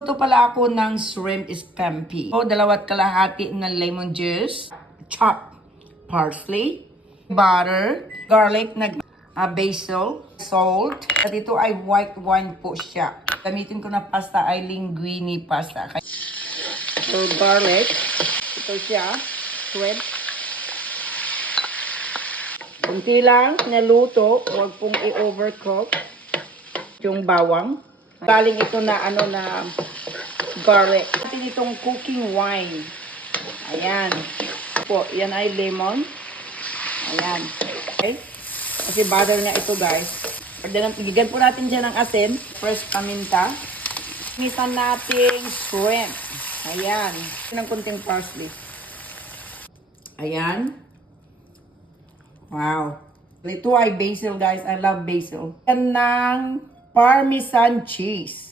Ito pala ako ng shrimp scampi. O, 2 kalahati ng lemon juice, chopped parsley, butter, garlic na basil, salt. At ito ay white wine po siya. Gamitin ko na pasta ay linguine pasta. So, garlic. Ito siya. Shrimp. Kunti lang naluto. Huwag pong i-overcook. Yung bawang. Galing ito na garlic. Atin itong cooking wine. Ayan. Po, yan ay lemon. Ayan. Okay. Kasi butter nga ito, guys. Bigyan po natin dyan ng asin. Fresh paminta. Misan nating shrimp. Ayan. Ng kunting parsley. Ayan. Wow. Ito ay basil, guys. I love basil. Yan ng Parmesan cheese.